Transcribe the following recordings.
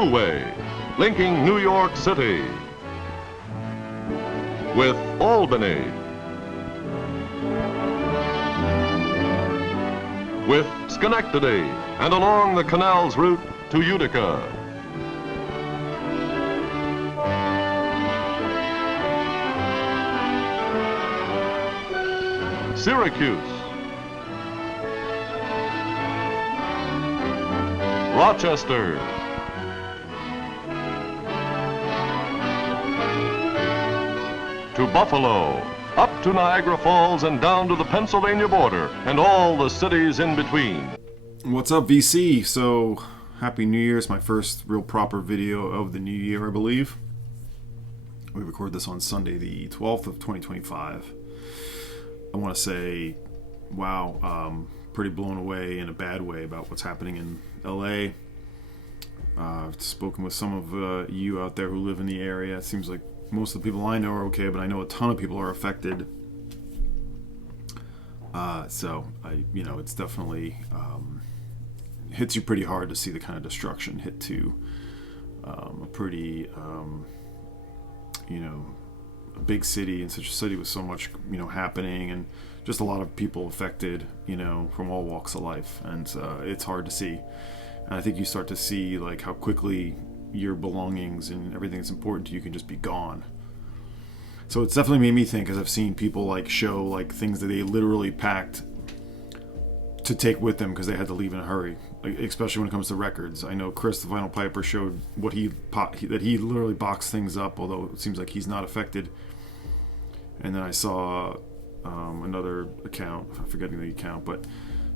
Way, linking New York City with Albany, with Schenectady, and along the canal's route to Utica. Syracuse, Rochester, to Buffalo, up to Niagara Falls and down to the Pennsylvania border and all the cities in between. What's up, VC? So, Happy New Year. It's my first real proper video of the new year, I believe. We record this on Sunday, the 12th of 2025. I want to say, wow, pretty blown away in a bad way about what's happening in LA. I've spoken with some of you out there who live in the area. It seems like most of the people I know are okay, but I know a ton of people are affected. It's definitely hits you pretty hard to see the kind of destruction hit to a pretty, a big city, and such a city with so much, happening, and just a lot of people affected, from all walks of life, and it's hard to see. And I think you start to see like how quickly your belongings and everything that's important to you can just be gone. So it's definitely made me think, as I've seen people like show like things that they literally packed to take with them because they had to leave in a hurry, like, especially when it comes to records. I know Chris, the vinyl piper, showed what that he literally boxed things up, although it seems like he's not affected. And then I saw another account, I'm forgetting the account, but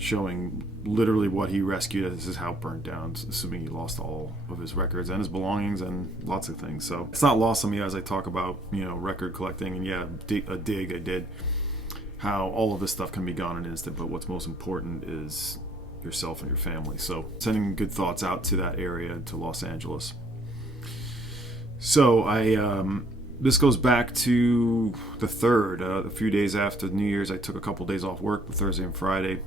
showing literally what he rescued as his house burned down, assuming he lost all of his records and his belongings and lots of things. So it's not lost on me as I talk about, record collecting, and a dig I did, how all of this stuff can be gone in an instant, but what's most important is yourself and your family. So sending good thoughts out to that area, to Los Angeles. So this goes back to the 3rd, a few days after New Year's. I took a couple days off work, the Thursday and Friday,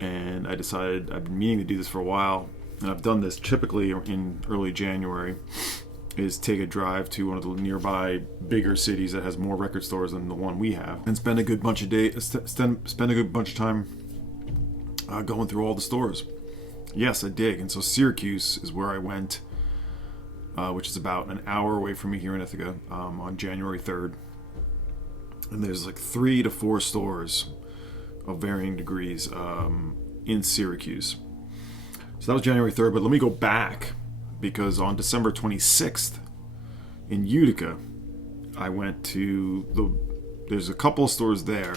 and I decided, I've been meaning to do this for a while, and I've done this typically in early January, is take a drive to one of the nearby bigger cities that has more record stores than the one we have, and spend a good bunch of time going through all the stores. Yes, I dig. And so Syracuse is where I went, which is about an hour away from me here in Ithaca, on January 3rd. And there's like 3 to 4 stores of varying degrees in Syracuse. So that was January 3rd, but let me go back, because on December 26th in Utica, I went to there's a couple of stores there.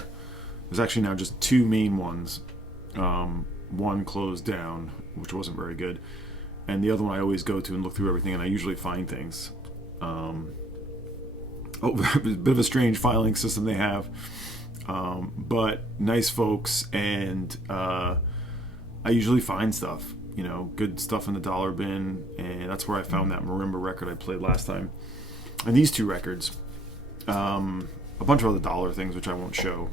There's actually now just 2 main ones. One closed down, which wasn't very good, and the other one I always go to and look through everything, and I usually find things. A bit of a strange filing system they have. But nice folks, and I usually find stuff, good stuff in the dollar bin, and that's where I found that marimba record I played last time. And these 2 records, a bunch of other dollar things which I won't show.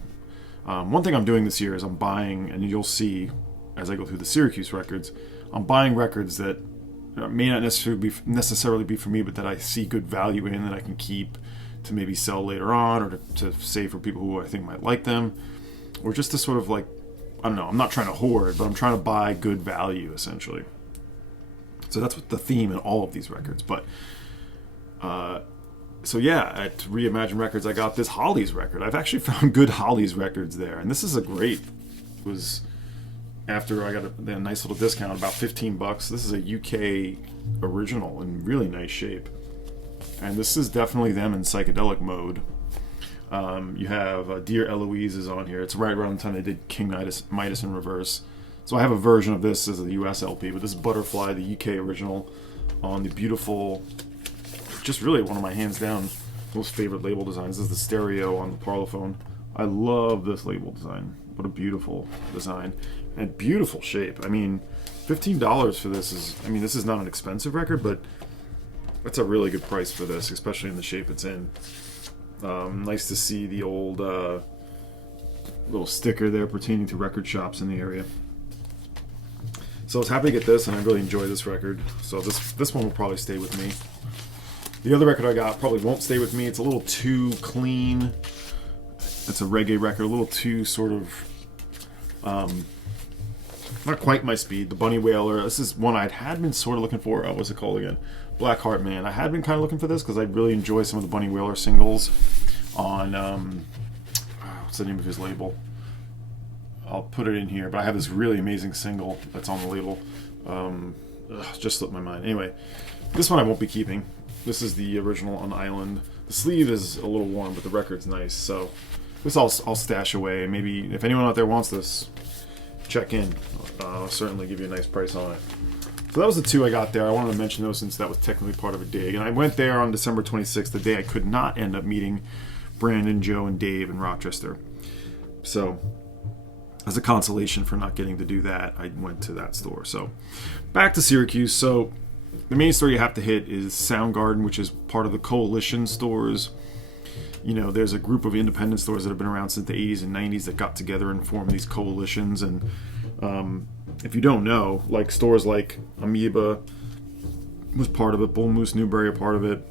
One thing I'm doing this year is I'm buying, and you'll see as I go through the Syracuse records, I'm buying records that may not necessarily be for me, but that I see good value in, that I can keep to maybe sell later on, or to save for people who I think might like them, or just to sort of like, I don't know, I'm not trying to hoard, but I'm trying to buy good value, essentially. So that's what the theme in all of these records. But at Reimagine Records, I got this Hollies record. I've actually found good Hollies records there, and this is it was after I got a nice little discount, about $15. This is a UK original in really nice shape. And this is definitely them in psychedelic mode. You have Dear Eloise is on here. It's right around the time they did King Midas in reverse. So I have a version of this as the US LP, but this is Butterfly, the UK original, on the beautiful, just really one of my hands down most favorite label designs. This is the stereo on the Parlophone. I love this label design. What a beautiful design and beautiful shape. I mean, $15 for this this is not an expensive record, but that's a really good price for this, especially in the shape it's in. Nice to see the old little sticker there pertaining to record shops in the area. So I was happy to get this, and I really enjoy this record. So this one will probably stay with me. The other record I got probably won't stay with me. It's a little too clean. It's a reggae record, a little too sort of not quite my speed. The Bunny Wailer. This is one I had been sort of looking for. What's it called again? Black Heart Man. I had been kind of looking for this because I really enjoy some of the Bunny Wailer singles on what's the name of his label? I'll put it in here, but I have this really amazing single that's on the label. Just slipped my mind. Anyway, this one I won't be keeping. This is the original on Island. The sleeve is a little worn, but the record's nice. So this I'll stash away. Maybe if anyone out there wants this, check in. I'll certainly give you a nice price on it. So that was the two I got there. I wanted to mention those since that was technically part of a dig. And I went there on December 26th, the day I could not end up meeting Brandon, Joe, and Dave in Rochester. So as a consolation for not getting to do that, I went to that store. So back to Syracuse. So the main store you have to hit is Soundgarden, which is part of the Coalition stores. You know, there's a group of independent stores that have been around since the 80s and 90s that got together and formed these coalitions. And if you don't know, like stores like Amoeba was part of it, Bull Moose Newberry are part of it,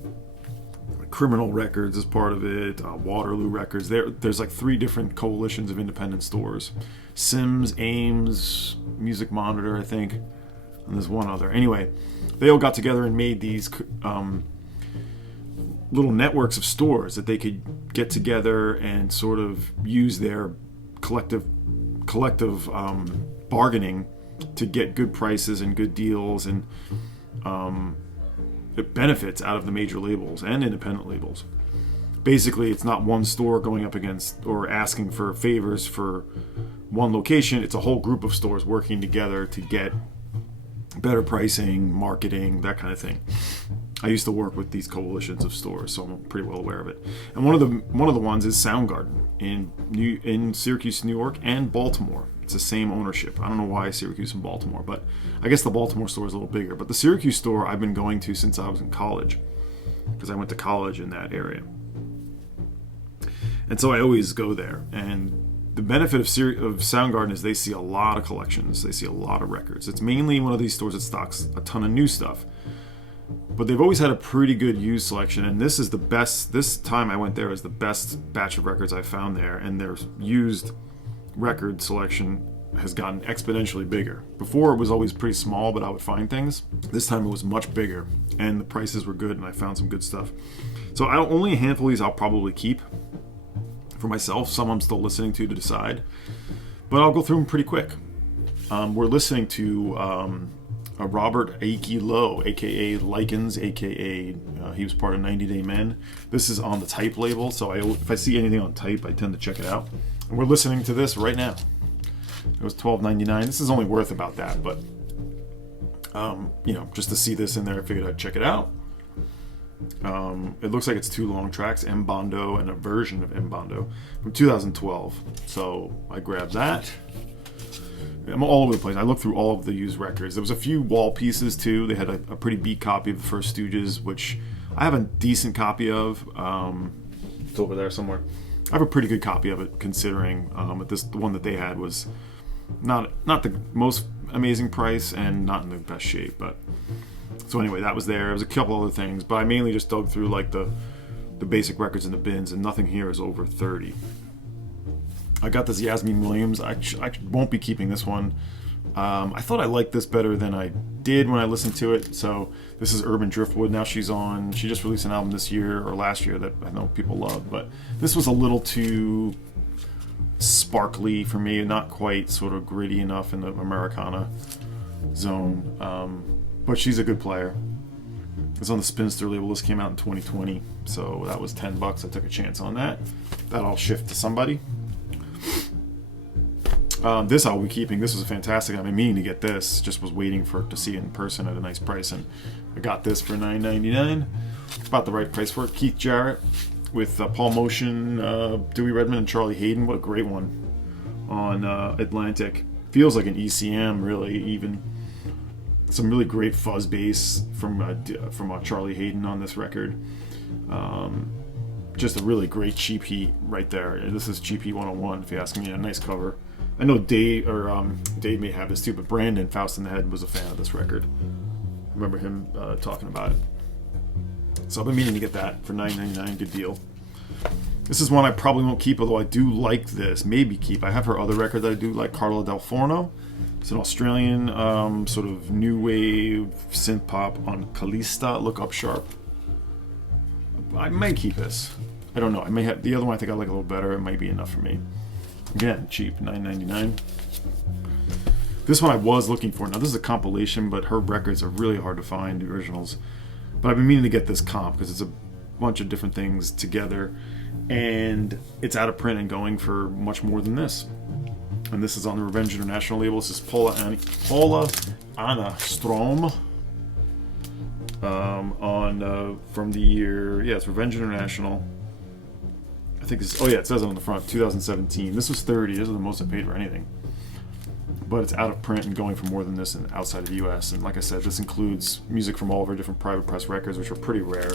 Criminal Records is part of it, Waterloo Records. There's like 3 different coalitions of independent stores. Sims, Ames, Music Monitor, I think, and there's one other. Anyway, they all got together and made these little networks of stores that they could get together and sort of use their collective bargaining to get good prices and good deals and benefits out of the major labels and independent labels. Basically, it's not one store going up against or asking for favors for one location. It's a whole group of stores working together to get better pricing, marketing, that kind of thing. I used to work with these coalitions of stores, so I'm pretty well aware of it. And one of the ones is Soundgarden in Syracuse, New York, and Baltimore. It's the same ownership. I don't know why Syracuse and Baltimore, but I guess the Baltimore store is a little bigger. But the Syracuse store I've been going to since I was in college, because I went to college in that area. And so I always go there. And the benefit of Soundgarden is they see a lot of collections. They see a lot of records. It's mainly one of these stores that stocks a ton of new stuff. But they've always had a pretty good used selection, and this is the best. This time I went there is the best batch of records I found there, and their used record selection has gotten exponentially bigger. Before it was always pretty small, but I would find things. This time it was much bigger, and the prices were good, and I found some good stuff. So only a handful of these I'll probably keep for myself. Some I'm still listening to decide, but I'll go through them pretty quick. We're listening to Robert Akey Lowe, aka Likens, aka he was part of 90 Day Men. This is on the Type label, so if I see anything on Type, I tend to check it out. And we're listening to this right now. It was $12.99. This is only worth about that, but just to see this in there, I figured I'd check it out. It looks like it's 2 long tracks, M Bondo and a version of M Bondo from 2012. So I grabbed that. I'm all over the place. I looked through all of the used records. There was a few wall pieces too. They had a pretty beat copy of the First Stooges, which I have a decent copy of. It's over there somewhere. I have a pretty good copy of it, considering the one that they had was not the most amazing price and not in the best shape. But so anyway, that was there. There was a couple other things, but I mainly just dug through like the basic records in the bins, and nothing here is over 30. I got this Yasmin Williams. I won't be keeping this one. I thought I liked this better than I did when I listened to it. So this is Urban Driftwood. Now she just released an album this year or last year that I know people love, but this was a little too sparkly for me, not quite sort of gritty enough in the Americana zone. But she's a good player. It's on the Spinster label. This came out in 2020, so that was $10. I took a chance on that. That'll shift to somebody. This I'll be keeping. This was fantastic. I've been meaning to get this. Just was waiting to see it in person at a nice price, and I got this for $9.99. It's about the right price for it. Keith Jarrett with Paul Motion, Dewey Redman, and Charlie Hayden. What a great one on Atlantic. Feels like an ECM, really. Even some really great fuzz bass from Charlie Hayden on this record. Just a really great Cheap Heat right there. This is Cheap Heat 101, if you ask me. A nice cover. I know Dave may have this too, but Brandon Faust in the Head was a fan of this record. I remember him talking about it. So I've been meaning to get that for $9.99. Good deal. This is one I probably won't keep, although I do like this. Maybe keep. I have her other record that I do like, Carla Del Forno. It's an Australian sort of new wave synth pop on Calista. Look up sharp. I may keep this. I don't know. I may have the other one. I think I like a little better. It might be enough for me. Again, cheap, $9.99. This one I was looking for. Now this is a compilation, but her records are really hard to find, the originals. But I've been meaning to get this comp because it's a bunch of different things together, and it's out of print and going for much more than this. And this is on the Revenge International label. This is Paula Anna Strom from the year, it's Revenge International. I think this, it says it on the front, 2017. This was $30. This is the most I paid for anything. But it's out of print and going for more than this outside of the U.S. And like I said, this includes music from all of our different private press records, which are pretty rare.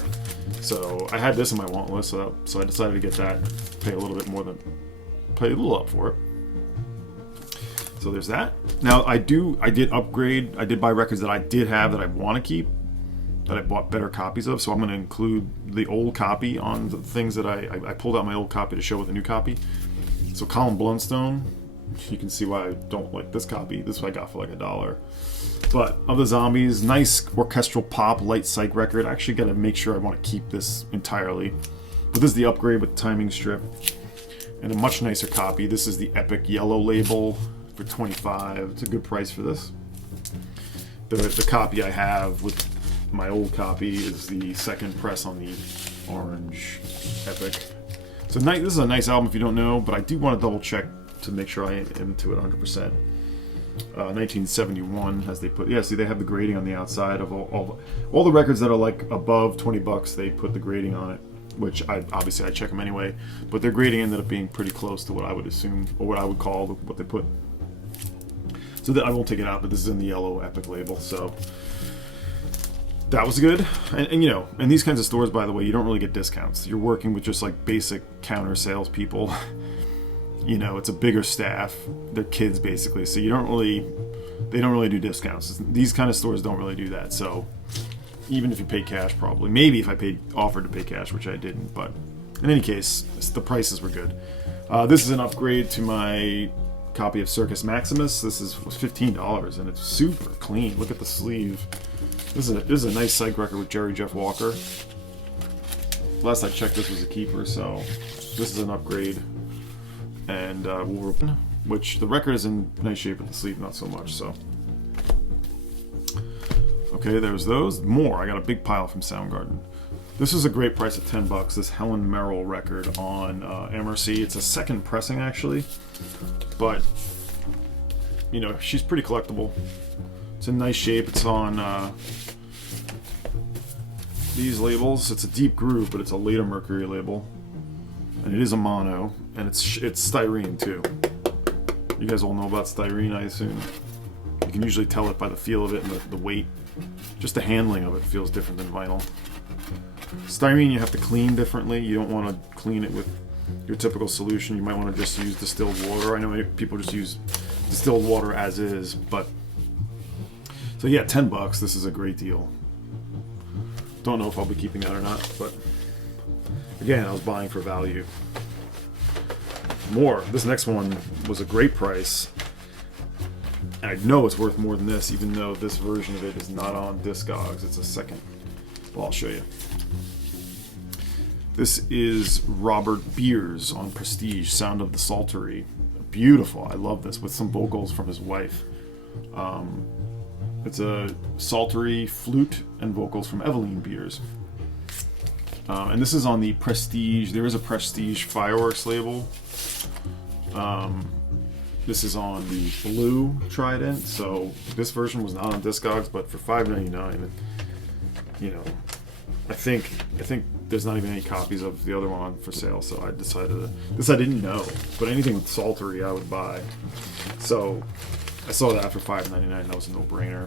So I had this in my want list, so I decided to get that, pay a little up for it. So there's that. Now I did upgrade. I did buy records that I did have that I want to keep, that I bought better copies of. So I'm going to include the old copy on the things that I pulled out my old copy to show with the new copy. So Colin Blunstone. You can see why I don't like this copy. This I got for like $1. But of the Zombies, nice orchestral pop, light psych record. I actually got to make sure I want to keep this entirely. But this is the upgrade with timing strip and a much nicer copy. This is the Epic Yellow label for $25. It's a good price for this. The copy I have with my old copy is the second press on the orange Epic. So this is a nice album if you don't know, but I do want to double check to make sure I am into it 100%. 1971, as they put, see they have the grading on the outside of all the records that are like above $20. They put the grading on it, which I check them anyway. But their grading ended up being pretty close to what I would assume, or what I would call what they put. So I won't take it out, but this is in the yellow Epic label. So that was good. And in these kinds of stores, by the way, you don't really get discounts. You're working with just like basic counter salespeople. It's a bigger staff. They're kids basically, so they don't really do discounts. These kind of stores don't really do that. So even if you pay cash, probably, maybe if I offered to pay cash, which I didn't, but in any case, the prices were good. This is an upgrade to my copy of Circus Maximus. This was $15, and it's super clean. Look at the sleeve. This is a nice psych record with Jerry Jeff Walker. Last I checked, this was a keeper, so this is an upgrade. And which the record is in nice shape, but the sleeve not so much. So okay, there's those. More. I got a big pile from Soundgarden. This is a great price at $10. This Helen Merrill record on MRC. It's a second pressing actually, but she's pretty collectible. It's in nice shape. It's on these labels. It's a Deep Groove, but it's a later Mercury label. And it is a mono, and it's styrene too. You guys all know about styrene, I assume. You can usually tell it by the feel of it and the weight. Just the handling of it feels different than vinyl. Styrene you have to clean differently. You don't want to clean it with your typical solution. You might want to just use distilled water. I know people just use distilled water as is, but so yeah, $10. This is a great deal. Don't know if I'll be keeping that or not, but again, I was buying for value. More. This next one was a great price. And I know it's worth more than this, even though this version of it is not on Discogs. It's a second. Well, I'll show you. This is Robert Beers on Prestige, Sound of the Psaltery. Beautiful. I love this, with some vocals from his wife. It's a psaltery, flute, and vocals from Eveline Beers. And this is on the Prestige. There is a Prestige Fireworks label. This is on the blue Trident. So this version was not on Discogs, but for $5.99, I think there's not even any copies of the other one for sale. So I decided this I didn't know, but anything with psaltery I would buy. So I saw that for $5.99. That was a no-brainer.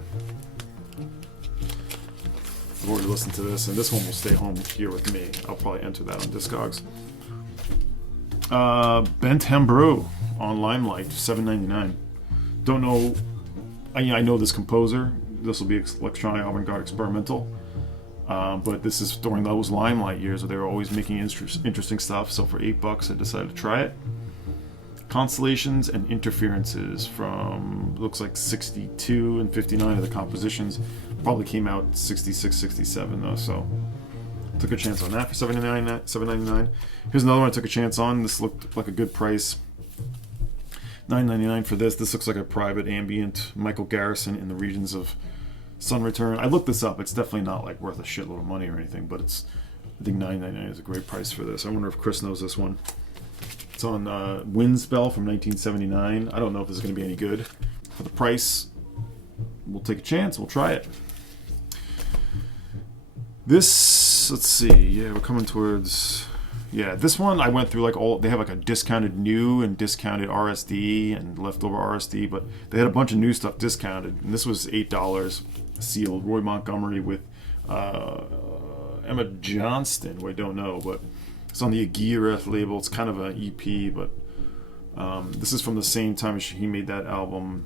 I've already listened to this, and this one will stay home here with me. I'll probably enter that on Discogs. Bentham Brew. on Limelight, $7.99. Don't know. I know this composer. This will be electronic avant-garde experimental. But this is during those Limelight years where they were always making interesting stuff. So for $8, I decided to try it. Constellations and Interferences from, looks like 62 and 59 of the compositions. Probably came out 66, 67 though, so took a chance on that for $7.99. Here's another one I took a chance on. This looked like a good price. $9.99 for this. This looks like a private ambient Michael Garrison in the regions of Sun Return. I looked this up. It's definitely not like worth a shitload of money or anything, but it's, I think $9.99 is a great price for this. I wonder if Chris knows this one. It's on Windspell from 1979. I don't know if this is going to be any good. For the price, we'll take a chance. We'll try it. This, let's see. Yeah, we're coming towards... Yeah, this one I went through like all... They have like a discounted new and discounted RSD and leftover RSD, but they had a bunch of new stuff discounted. And this was $8 sealed. Roy Montgomery with Emma Johnston, who I don't know, but... It's on the Aguirre label. It's kind of an EP, but this is from the same time as he made that album.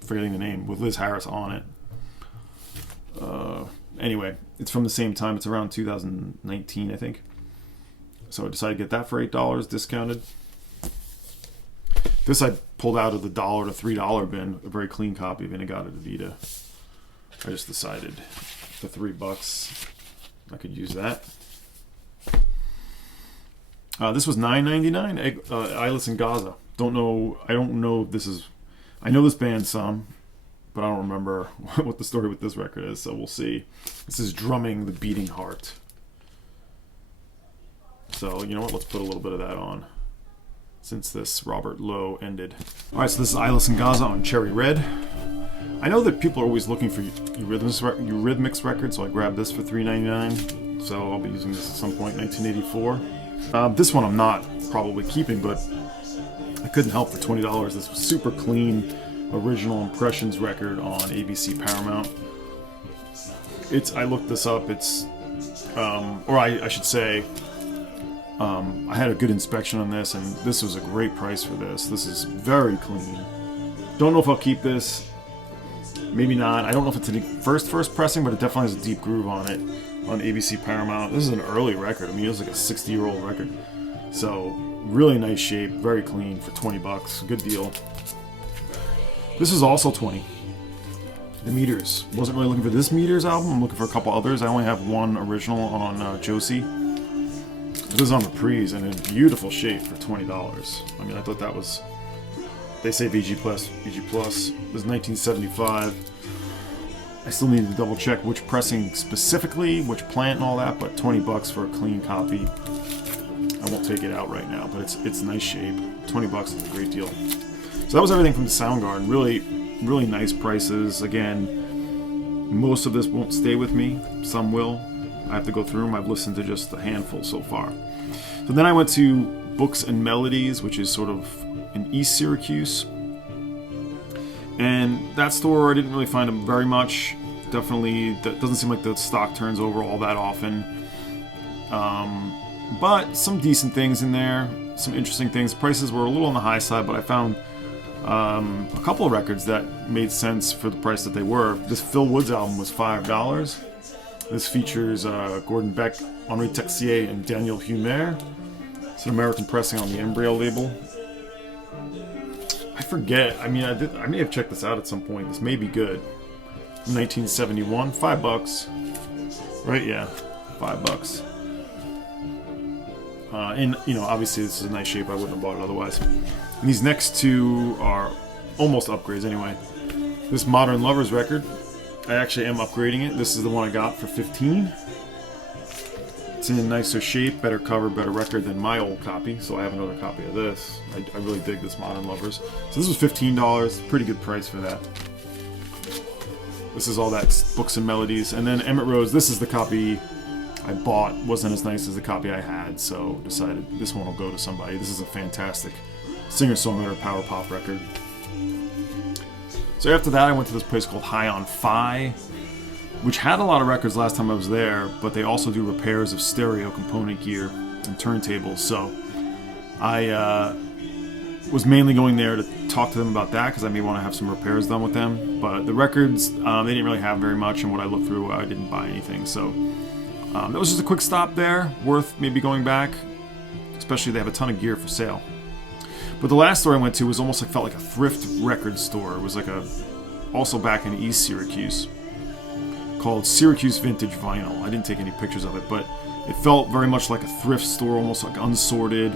Forgetting the name, with Liz Harris on it. Anyway, it's from the same time. It's around 2019, I think. So I decided to get that for $8, discounted. This I pulled out of the $1 to $3 bin, a very clean copy of Inagata-Vita. I just decided for $3. I could use that. This was $9.99. Eyeless in Gaza. Don't know. I don't know if this is. I know this band some, but I don't remember what the story with this record is. So we'll see. This is Drumming the Beating Heart. So you know what? Let's put a little bit of that on, since this Robert Lowe ended. All right. So this is Eyeless in Gaza on Cherry Red. I know that people are always looking for Eurythmics records, so I grabbed this for $3.99. So I'll be using this at some point, 1984. This one I'm not probably keeping, but I couldn't help for $20. This super clean original impressions record on ABC Paramount. I looked this up. It's, I should say, I had a good inspection on this, and this was a great price for this. This is very clean. Don't know if I'll keep this. Maybe not. I don't know if it's a first pressing, but it definitely has a deep groove on it on ABC Paramount. This is an early record. I mean, it was like a 60-year-old record. So, really nice shape, very clean for $20. Good deal. This is also 20. The Meters. Wasn't really looking for this Meters album. I'm looking for a couple others. I only have one original on Josie. This is on Reprise and in beautiful shape for $20. I mean, I thought that was... They say VG+. VG+. It was 1975. I still need to double check which pressing specifically, which plant and all that, but $20 for a clean copy. I won't take it out right now, but it's nice shape. $20 is a great deal. So that was everything from the Soundgarden. Really, really nice prices. Again, most of this won't stay with me. Some will. I have to go through them. I've listened to just a handful so far. So then I went to Books and Melodies, which is sort of in East Syracuse. And that store, I didn't really find them very much. Definitely, that doesn't seem like the stock turns over all that often. But some decent things in there, some interesting things. Prices were a little on the high side, but I found a couple of records that made sense for the price that they were. This Phil Woods album was $5. This features Gordon Beck, Henri Texier, and Daniel Humer. It's an American pressing on the Embryo label. I forget. I mean, I may have checked this out at some point. This may be good. 1971, $5. Right? Yeah, $5. And obviously this is a nice shape. I wouldn't have bought it otherwise. And these next two are almost upgrades anyway. This Modern Lovers record, I actually am upgrading it. This is the one I got for $15. It's in a nicer shape, better cover, better record than my old copy, so I have another copy of this. I really dig this Modern Lovers. So this was $15, pretty good price for that. This is all that Books and Melodies. And then Emmett Rose, this is the copy I bought. Wasn't as nice as the copy I had, so decided this one will go to somebody. This is a fantastic singer-songwriter power pop record. So after that, I went to this place called High on Fi, which had a lot of records last time I was there, but they also do repairs of stereo component gear and turntables. So I was mainly going there to talk to them about that because I may want to have some repairs done with them. But the records, they didn't really have very much, and what I looked through, I didn't buy anything. So that was just a quick stop there, worth maybe going back, especially they have a ton of gear for sale. But the last store I went to was almost felt like a thrift record store. It was like also back in East Syracuse, called Syracuse Vintage Vinyl. I didn't take any pictures of it, but it felt very much like a thrift store, almost like unsorted.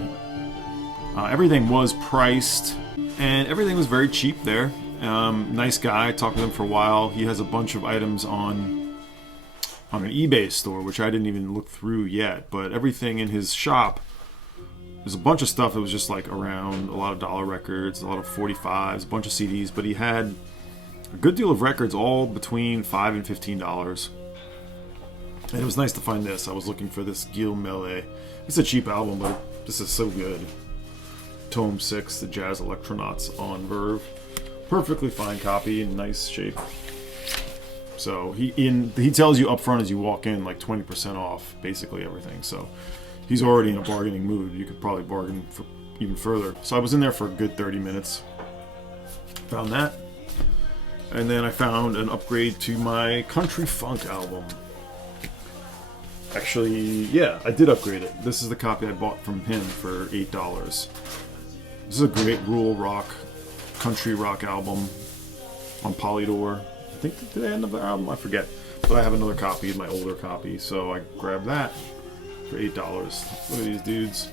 Everything was priced, and everything was very cheap there. Nice guy, I talked to him for a while. He has a bunch of items on an eBay store, which I didn't even look through yet, but everything in his shop, there's a bunch of stuff that was just like around a lot of dollar records, a lot of 45s, a bunch of CDs, but he had a good deal of records, all between $5 and $15. And it was nice to find this. I was looking for this Gil Mele. It's a cheap album, but this is so good. Tome 6, the Jazz Electronauts on Verve. Perfectly fine copy in nice shape. So he tells you up front as you walk in, like 20% off basically everything. So he's already in a bargaining mood. You could probably bargain for even further. So I was in there for a good 30 minutes. Found that. And then I found an upgrade to my country funk album. Actually, yeah, I did upgrade it. This is the copy I bought from him for $8. This is a great rural rock, country rock album on Polydor. I think, did I end up the album? I forget. But I have another copy, my older copy, so I grabbed that for $8. Look at these dudes.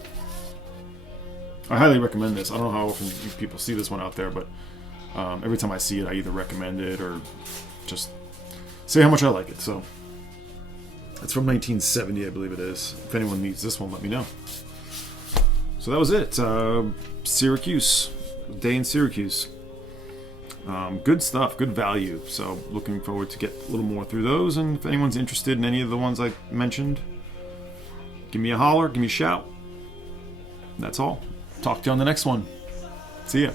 I highly recommend this. I don't know how often you people see this one out there, but every time I see it, I either recommend it or just say how much I like it. So it's from 1970, I believe it is. If anyone needs this one, let me know. So that was it. Syracuse. Day in Syracuse. Good stuff. Good value. So looking forward to get a little more through those. And if anyone's interested in any of the ones I mentioned, give me a holler. Give me a shout. That's all. Talk to you on the next one. See ya.